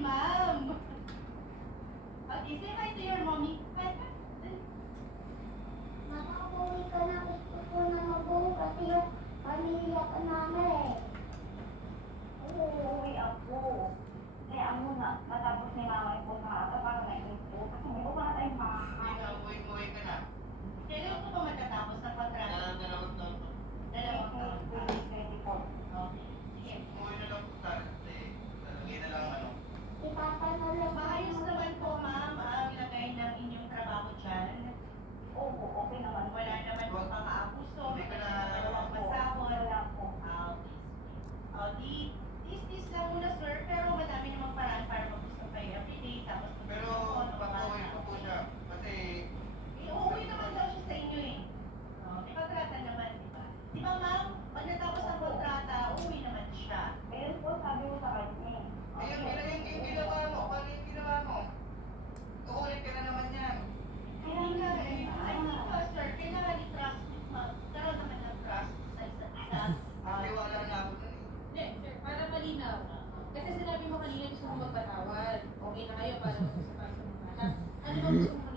ma'am. Okay, say hi to your mommy. Hi. Makakauwi ka na, gusto ko na mabuo kasi yung pamilya ka namin. Uuwi ako. Kaya muna, matapos ni mama yung punta ka para naisip ko. Kasi may upa na tayong makakain. Uwi ka na. Kailan ko pa matatapos ng kontrata? Dalawang taon. Dalawang taon. 2024. Okay. Sige. Uwi na lang po tayo. Kasi, talagay na lang ano. Itatanong lang Maayos naman po, ma'am, ang lagay ng inyong trabaho dyan. Oo, okay naman. Wala naman po pang-aabuso, Hindi ka na- dalawang pasahod. Wala po. Tis lang muna, sir, pero madami namang paraan para mag-gusto kayo everyday, tapos Pero, pag-uwi ko po siya. Kasi, uuwi naman daw siya sa inyo eh. May kontrata naman, di ba? Di ba, ma'am? Pag natapos ang kontrata, uuwi naman siya. Meron po, sabi mo sa kanya. ayun, yung ginawa mo. Paano yung ginawa mo? Uulit ka na naman yan. Hindi nga eh. I think, sir, kailangan i-trust, karoon naman ng trust sa isa't isa. Nagtiwala na ako dun eh. Hindi, sir, para malinaw. Kasi sinabi mo kanina gusto mo magpatawad. Okay na kayo para mag-usap sa mga anak. Ano ba gusto mo